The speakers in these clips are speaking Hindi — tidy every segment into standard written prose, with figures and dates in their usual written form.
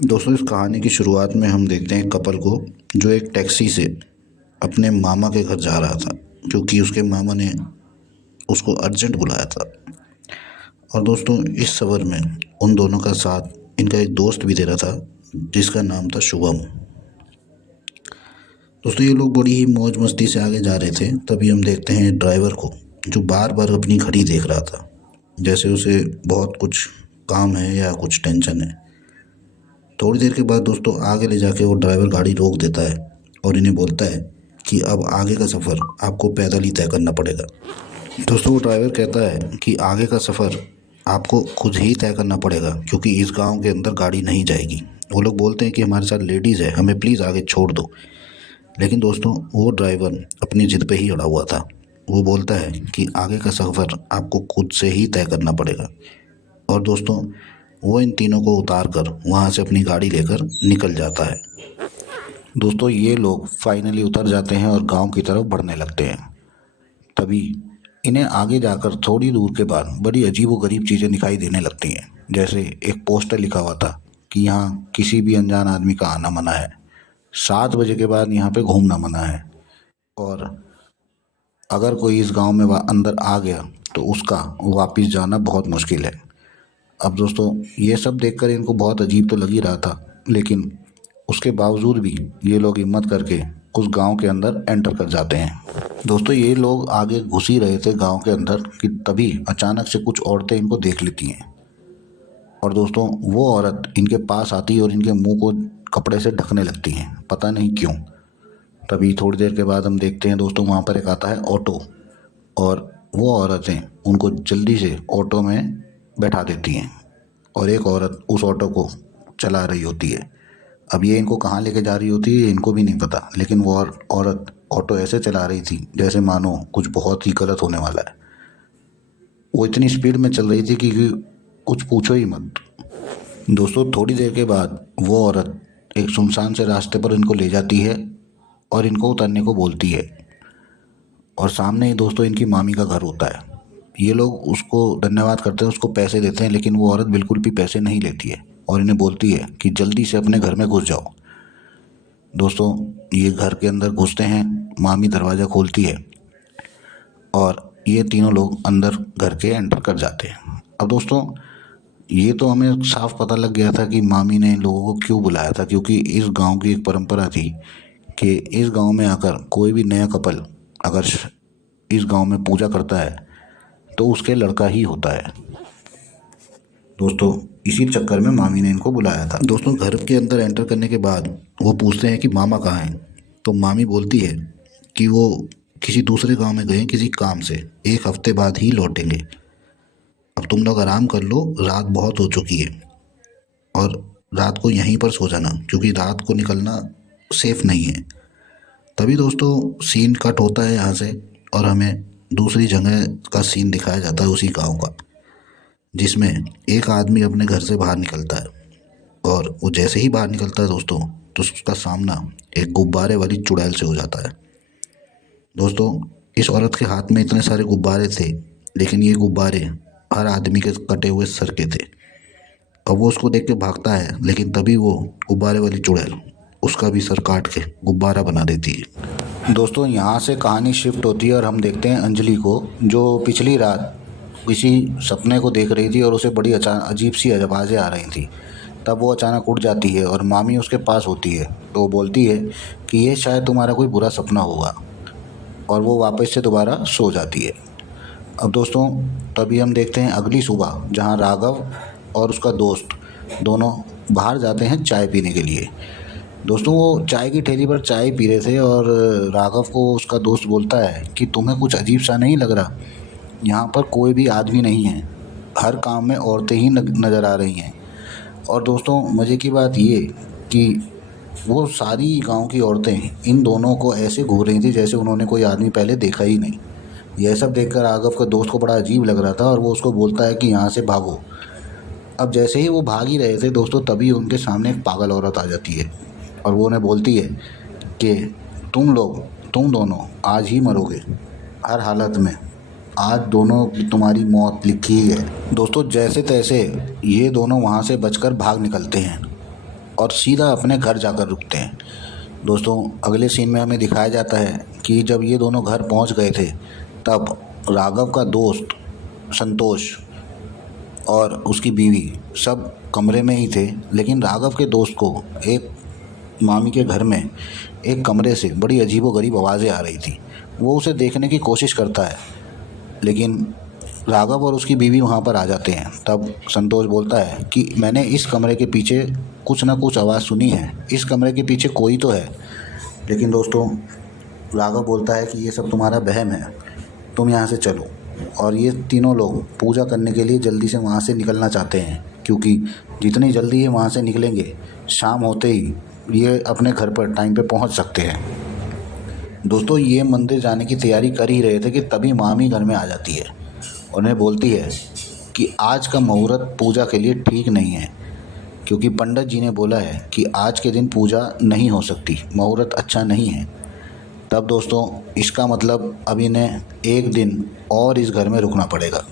दोस्तों, इस कहानी की शुरुआत में हम देखते हैं एक कपल को जो एक टैक्सी से अपने मामा के घर जा रहा था, क्योंकि उसके मामा ने उसको अर्जेंट बुलाया था। और दोस्तों, इस सफ़र में उन दोनों का साथ इनका एक दोस्त भी दे रहा था जिसका नाम था शुभम। दोस्तों, ये लोग बड़ी ही मौज मस्ती से आगे जा रहे थे। तभी हम देखते हैं ड्राइवर को जो बार बार अपनी घड़ी देख रहा था, जैसे उसे बहुत कुछ काम है या कुछ टेंशन है। थोड़ी देर के बाद दोस्तों आगे ले जाके वो ड्राइवर गाड़ी रोक देता है और इन्हें बोलता है कि अब आगे का सफ़र आपको पैदल ही तय करना पड़ेगा। दोस्तों, वो ड्राइवर कहता है कि आगे का सफ़र आपको खुद ही तय करना पड़ेगा, क्योंकि इस गांव के अंदर गाड़ी नहीं जाएगी। वो लोग बोलते हैं कि हमारे साथ लेडीज़ है, हमें प्लीज़ आगे छोड़ दो। लेकिन दोस्तों, वो ड्राइवर अपनी ज़िद पे ही अड़ा हुआ था। वो बोलता है कि आगे का सफ़र आपको खुद से ही तय करना पड़ेगा। और दोस्तों, वो इन तीनों को उतार कर वहाँ से अपनी गाड़ी लेकर निकल जाता है। दोस्तों, ये लोग फाइनली उतर जाते हैं और गांव की तरफ बढ़ने लगते हैं। तभी इन्हें आगे जाकर थोड़ी दूर के बाद बड़ी अजीब व गरीब चीज़ें दिखाई देने लगती हैं। जैसे एक पोस्टर लिखा हुआ था कि यहाँ किसी भी अनजान आदमी का आना मना है, 7 बजे के बाद यहाँ पे घूमना मना है, और अगर कोई इस गांव में अंदर आ गया तो उसका वापस जाना बहुत मुश्किल है। अब दोस्तों, ये सब देखकर इनको बहुत अजीब तो लग ही रहा था, लेकिन उसके बावजूद भी ये लोग हिम्मत करके उस गांव के अंदर एंटर कर जाते हैं। दोस्तों, ये लोग आगे घुस ही रहे थे गांव के अंदर कि तभी अचानक से कुछ औरतें इनको देख लेती हैं। और दोस्तों, वो औरत इनके पास आती है और इनके मुंह को कपड़े से ढकने लगती हैं, पता नहीं क्यों। तभी थोड़ी देर के बाद हम देखते हैं दोस्तों, वहाँ पर एक आता है ऑटो, और वो औरतें उनको जल्दी से ऑटो में बैठा देती हैं। और एक औरत उस ऑटो को चला रही होती है। अब ये इनको कहाँ लेके जा रही होती है इनको भी नहीं पता, लेकिन वो औरत ऑटो ऐसे चला रही थी जैसे मानो कुछ बहुत ही गलत होने वाला है। वो इतनी स्पीड में चल रही थी कि कुछ पूछो ही मत। दोस्तों, थोड़ी देर के बाद वो औरत एक सुनसान से रास्ते पर इनको ले जाती है और इनको उतरने को बोलती है। और सामने ही दोस्तों इनकी मामी का घर होता है। ये लोग उसको धन्यवाद करते हैं, उसको पैसे देते हैं, लेकिन वो औरत बिल्कुल भी पैसे नहीं लेती है और इन्हें बोलती है कि जल्दी से अपने घर में घुस जाओ। दोस्तों, ये घर के अंदर घुसते हैं, मामी दरवाज़ा खोलती है और ये तीनों लोग अंदर घर के एंटर कर जाते हैं। अब दोस्तों, ये तो हमें साफ पता लग गया था कि मामी ने इन लोगों को क्यों बुलाया था, क्योंकि इस गांव की एक परंपरा थी कि इस गांव में आकर कोई भी नया कपल अगर इस गांव में पूजा करता है तो उसके लड़का ही होता है। दोस्तों, इसी चक्कर में मामी ने इनको बुलाया था। दोस्तों, घर के अंदर एंटर करने के बाद वो पूछते हैं कि मामा कहाँ हैं। तो मामी बोलती है कि वो किसी दूसरे गांव में गए किसी काम से, 1 हफ्ते बाद ही लौटेंगे। अब तुम लोग आराम कर लो, रात बहुत हो चुकी है और रात को यहीं पर सो जाना, क्योंकि रात को निकलना सेफ नहीं है। तभी दोस्तों सीन कट होता है यहाँ से और हमें दूसरी जगह का सीन दिखाया जाता है, उसी गांव का, जिसमें एक आदमी अपने घर से बाहर निकलता है। और वो जैसे ही बाहर निकलता है दोस्तों, तो उसका सामना एक गुब्बारे वाली चुड़ैल से हो जाता है। दोस्तों, इस औरत के हाथ में इतने सारे गुब्बारे थे, लेकिन ये गुब्बारे हर आदमी के कटे हुए सर के थे। अब वो उसको देख के भागता है, लेकिन तभी वो गुब्बारे वाली चुड़ैल उसका भी सर काट के गुब्बारा बना देती है। दोस्तों, यहाँ से कहानी शिफ्ट होती है और हम देखते हैं अंजलि को, जो पिछली रात किसी सपने को देख रही थी और उसे बड़ी अजीब सी आवाज़ें आ रही थी। तब वो अचानक उठ जाती है और मामी उसके पास होती है, तो वो बोलती है कि ये शायद तुम्हारा कोई बुरा सपना होगा, और वो वापस से दोबारा सो जाती है। अब दोस्तों, तभी हम देखते हैं अगली सुबह, जहाँ राघव और उसका दोस्त दोनों बाहर जाते हैं चाय पीने के लिए। दोस्तों, वो चाय की ठेली पर चाय पी रहे थे और राघव को उसका दोस्त बोलता है कि तुम्हें कुछ अजीब सा नहीं लग रहा? यहाँ पर कोई भी आदमी नहीं है, हर काम में औरतें ही नज़र आ रही हैं। और दोस्तों, मज़े की बात ये कि वो सारी गांव की औरतें इन दोनों को ऐसे घूर रही थी जैसे उन्होंने कोई आदमी पहले देखा ही नहीं। यह सब देखकर राघव का दोस्त को बड़ा अजीब लग रहा था और वो उसको बोलता है कि यहाँ से भागो। अब जैसे ही वो भाग ही रहे थे दोस्तों, तभी उनके सामने एक पागल औरत आ जाती है और वो उन्हें बोलती है कि तुम दोनों आज ही मरोगे, हर हालत में आज दोनों की तुम्हारी मौत लिखी ही है। दोस्तों, जैसे तैसे ये दोनों वहाँ से बचकर भाग निकलते हैं और सीधा अपने घर जाकर रुकते हैं। दोस्तों अगले सीन में हमें दिखाया जाता है कि जब ये दोनों घर पहुंच गए थे तब राघव का दोस्त संतोष और उसकी बीवी सब कमरे में ही थे, लेकिन राघव के दोस्त को एक मामी के घर में एक कमरे से बड़ी अजीबोगरीब आवाज़ें आ रही थी। वो उसे देखने की कोशिश करता है, लेकिन राघव और उसकी बीवी वहाँ पर आ जाते हैं। तब संतोष बोलता है कि मैंने इस कमरे के पीछे कुछ ना कुछ आवाज़ सुनी है, इस कमरे के पीछे कोई तो है। लेकिन दोस्तों राघव बोलता है कि ये सब तुम्हारा वहम है, तुम यहाँ से चलो। और ये तीनों लोग पूजा करने के लिए जल्दी से वहाँ से निकलना चाहते हैं, क्योंकि जितनी जल्दी ये वहाँ से निकलेंगे शाम होते ही ये अपने घर पर टाइम पे पहुँच सकते हैं। दोस्तों ये मंदिर जाने की तैयारी कर ही रहे थे कि तभी मामी घर में आ जाती है। उन्हें बोलती है कि आज का मुहूर्त पूजा के लिए ठीक नहीं है, क्योंकि पंडित जी ने बोला है कि आज के दिन पूजा नहीं हो सकती, मुहूर्त अच्छा नहीं है। तब दोस्तों इसका मतलब अब इन्हें एक दिन और इस घर में रुकना पड़ेगा।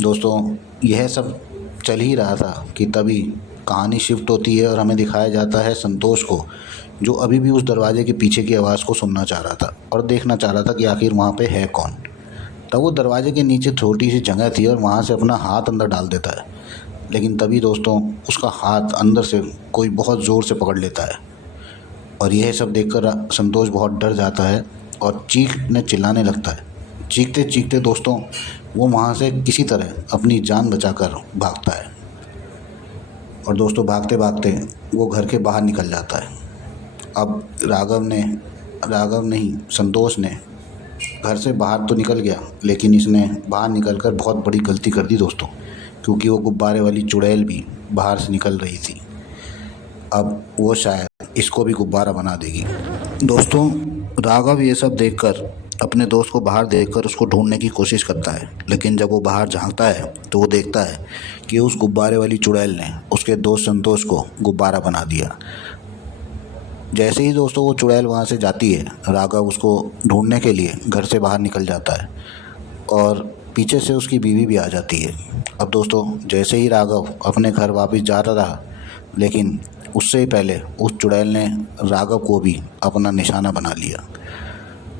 दोस्तों यह सब चल ही रहा था कि तभी कहानी शिफ्ट होती है और हमें दिखाया जाता है संतोष को, जो अभी भी उस दरवाजे के पीछे की आवाज़ को सुनना चाह रहा था और देखना चाह रहा था कि आखिर वहाँ पे है कौन। तब वो दरवाजे के नीचे छोटी सी जगह थी और वहाँ से अपना हाथ अंदर डाल देता है, लेकिन तभी दोस्तों उसका हाथ अंदर से कोई बहुत ज़ोर से पकड़ लेता है। और यह सब देखकर संतोष बहुत डर जाता है और चीखने चिल्लाने लगता है। चीखते चीखते दोस्तों वो वहाँ से किसी तरह अपनी जान बचाकर भागता है। और दोस्तों भागते भागते वो घर के बाहर निकल जाता है। अब राघव नहीं संतोष ने घर से बाहर तो निकल गया, लेकिन इसने बाहर निकलकर बहुत बड़ी गलती कर दी दोस्तों, क्योंकि वो गुब्बारे वाली चुड़ैल भी बाहर से निकल रही थी। अब वो शायद इसको भी गुब्बारा बना देगी। दोस्तों राघव ये सब देखकर अपने दोस्त को बाहर देखकर उसको ढूंढने की कोशिश करता है, लेकिन जब वो बाहर झांकता है तो वो देखता है कि उस गुब्बारे वाली चुड़ैल ने उसके दोस्त संतोष को गुब्बारा बना दिया। जैसे ही दोस्तों वो चुड़ैल वहाँ से जाती है, राघव उसको ढूंढने के लिए घर से बाहर निकल जाता है और पीछे से उसकी बीवी भी आ जाती है। अब दोस्तों जैसे ही राघव अपने घर वापस जा रहा था, लेकिन उससे ही पहले उस चुड़ैल ने राघव को भी अपना निशाना बना लिया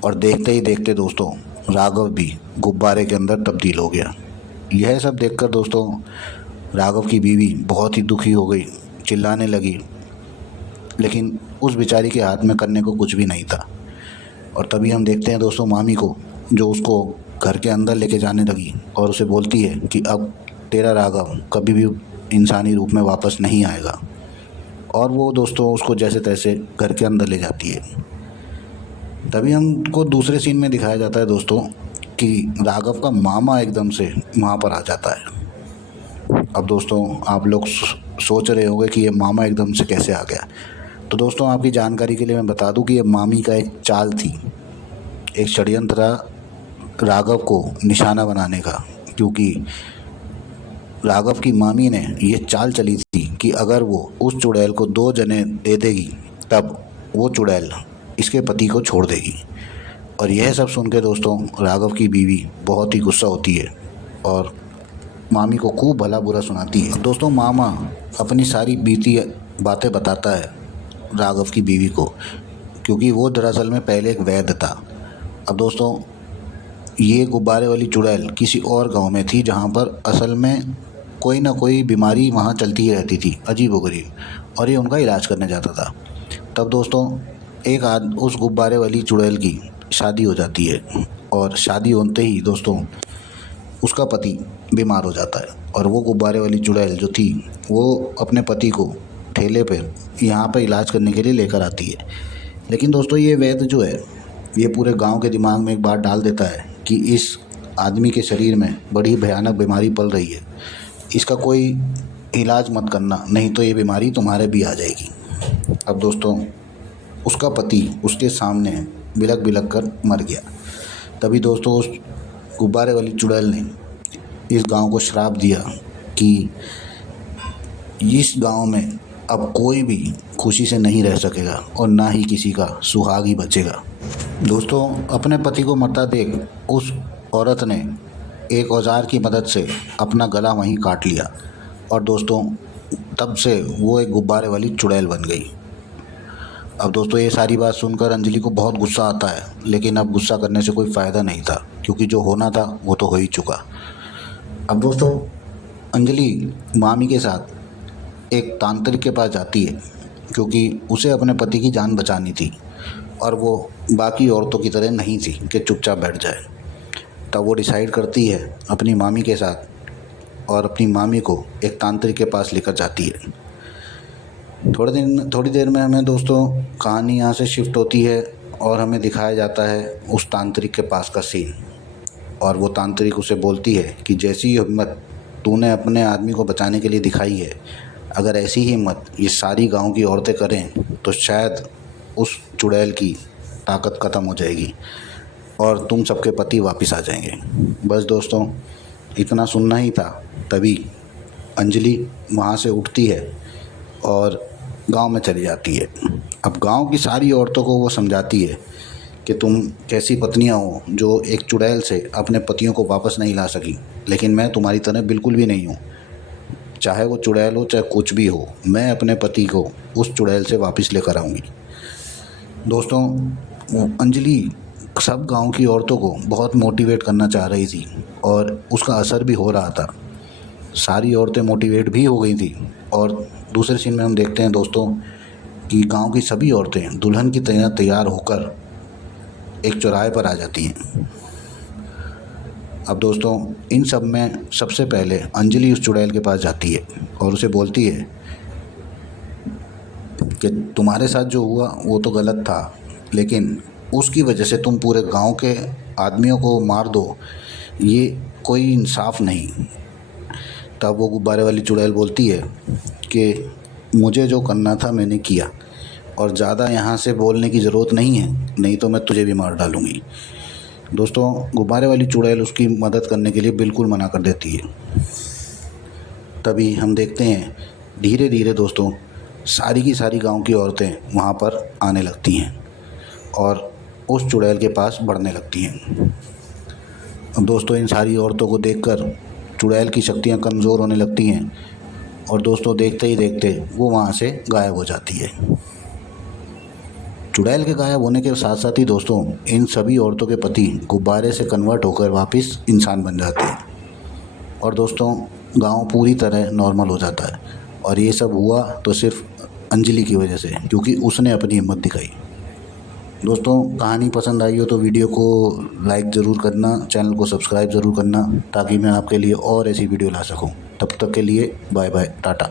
और देखते ही देखते दोस्तों राघव भी गुब्बारे के अंदर तब्दील हो गया। यह सब देखकर दोस्तों राघव की बीवी बहुत ही दुखी हो गई, चिल्लाने लगी, लेकिन उस बेचारी के हाथ में करने को कुछ भी नहीं था। और तभी हम देखते हैं दोस्तों मामी को, जो उसको घर के अंदर लेके जाने लगी और उसे बोलती है कि अब तेरा राघव कभी भी इंसानी रूप में वापस नहीं आएगा। और वो दोस्तों उसको जैसे तैसे घर के अंदर ले जाती है। तभी हमको दूसरे सीन में दिखाया जाता है दोस्तों कि राघव का मामा एकदम से वहाँ पर आ जाता है। अब दोस्तों आप लोग सोच रहे होंगे कि ये मामा एकदम से कैसे आ गया। तो दोस्तों आपकी जानकारी के लिए मैं बता दूं कि ये मामी का एक चाल थी, एक षड्यंत्र था राघव को निशाना बनाने का, क्योंकि राघव की मामी ने ये चाल चली थी कि अगर वो उस चुड़ैल को 2 जने दे देगी तब वो चुड़ैल इसके पति को छोड़ देगी। और यह सब सुन के दोस्तों राघव की बीवी बहुत ही गुस्सा होती है और मामी को खूब भला बुरा सुनाती है। दोस्तों मामा अपनी सारी बीती बातें बताता है राघव की बीवी को, क्योंकि वो दरअसल में पहले एक वैद्य था। अब दोस्तों ये गुब्बारे वाली चुड़ैल किसी और गांव में थी, जहां पर असल में कोई ना कोई बीमारी वहां चलती ही रहती थी अजीबोगरीब, और ये उनका इलाज करने जाता था। तब दोस्तों उस गुब्बारे वाली चुड़ैल की शादी हो जाती है और शादी होते ही दोस्तों उसका पति बीमार हो जाता है और वो गुब्बारे वाली चुड़ैल जो थी वो अपने पति को ठेले पर यहाँ पर इलाज करने के लिए लेकर आती है। लेकिन दोस्तों ये वैद्य जो है ये पूरे गांव के दिमाग में एक बात डाल देता है कि इस आदमी के शरीर में बड़ी भयानक बीमारी पल रही है, इसका कोई इलाज मत करना, नहीं तो ये बीमारी तुम्हारे भी आ जाएगी। अब दोस्तों उसका पति उसके सामने बिलख बिलख कर मर गया। तभी दोस्तों उस गुब्बारे वाली चुड़ैल ने इस गांव को श्राप दिया कि इस गांव में अब कोई भी खुशी से नहीं रह सकेगा और ना ही किसी का सुहाग ही बचेगा। दोस्तों अपने पति को मरता देख उस औरत ने एक औजार की मदद से अपना गला वहीं काट लिया और दोस्तों तब से वो एक गुब्बारे वाली चुड़ैल बन गई। अब दोस्तों ये सारी बात सुनकर अंजलि को बहुत गुस्सा आता है, लेकिन अब गुस्सा करने से कोई फ़ायदा नहीं था, क्योंकि जो होना था वो तो हो ही चुका। अब दोस्तों अंजलि मामी के साथ एक तांत्रिक के पास जाती है, क्योंकि उसे अपने पति की जान बचानी थी और वो बाकी औरतों की तरह नहीं थी कि चुपचाप बैठ जाए। तब वो डिसाइड करती है अपनी मामी के साथ और अपनी मामी को एक तांत्रिक के पास लेकर जाती है। थोड़ी देर में हमें दोस्तों कहानी यहाँ से शिफ्ट होती है और हमें दिखाया जाता है उस तांत्रिक के पास का सीन। और वो तांत्रिक उसे बोलती है कि जैसी हिम्मत तूने अपने आदमी को बचाने के लिए दिखाई है, अगर ऐसी ही हिम्मत ये सारी गांव की औरतें करें तो शायद उस चुड़ैल की ताकत ख़त्म हो जाएगी और तुम सबके पति वापस आ जाएंगे। बस दोस्तों इतना सुनना ही था। तभी अंजलि वहाँ से उठती है और गांव में चली जाती है। अब गांव की सारी औरतों को वो समझाती है कि तुम कैसी पत्नियां हो जो एक चुड़ैल से अपने पतियों को वापस नहीं ला सकी, लेकिन मैं तुम्हारी तरह बिल्कुल भी नहीं हूँ। चाहे वो चुड़ैल हो चाहे कुछ भी हो, मैं अपने पति को उस चुड़ैल से वापस लेकर आऊँगी। दोस्तों अंजलि सब गांव की औरतों को बहुत मोटिवेट करना चाह रही थी और उसका असर भी हो रहा था। सारी औरतें मोटिवेट भी हो गई थी। और दूसरे सीन में हम देखते हैं दोस्तों कि गांव की सभी औरतें दुल्हन की तरह तैयार होकर एक चौराहे पर आ जाती हैं। अब दोस्तों इन सब में सबसे पहले अंजलि उस चुड़ैल के पास जाती है और उसे बोलती है कि तुम्हारे साथ जो हुआ वो तो गलत था, लेकिन उसकी वजह से तुम पूरे गांव के आदमियों को मार दो, ये कोई इंसाफ नहीं। तब वो गुब्बारे वाली चुड़ैल बोलती है कि मुझे जो करना था मैंने किया और ज़्यादा यहाँ से बोलने की ज़रूरत नहीं है, नहीं तो मैं तुझे भी मार डालूँगी। दोस्तों गुब्बारे वाली चुड़ैल उसकी मदद करने के लिए बिल्कुल मना कर देती है। तभी हम देखते हैं धीरे धीरे दोस्तों सारी की सारी गांव की औरतें वहाँ पर आने लगती हैं और उस चुड़ैल के पास बढ़ने लगती हैं। अब दोस्तों इन सारी औरतों को देखकर चुड़ैल की शक्तियाँ कमज़ोर होने लगती हैं और दोस्तों देखते ही देखते वो वहाँ से गायब हो जाती है। चुड़ैल के गायब होने के साथ साथ ही दोस्तों इन सभी औरतों के पति गुब्बारे से कन्वर्ट होकर वापस इंसान बन जाते हैं और दोस्तों गांव पूरी तरह नॉर्मल हो जाता है। और ये सब हुआ तो सिर्फ अंजलि की वजह से, क्योंकि उसने अपनी हिम्मत दिखाई। दोस्तों कहानी पसंद आई हो तो वीडियो को लाइक ज़रूर करना, चैनल को सब्सक्राइब ज़रूर करना, ताकि मैं आपके लिए और ऐसी वीडियो ला सकूं। तब तक के लिए बाय बाय, टाटा।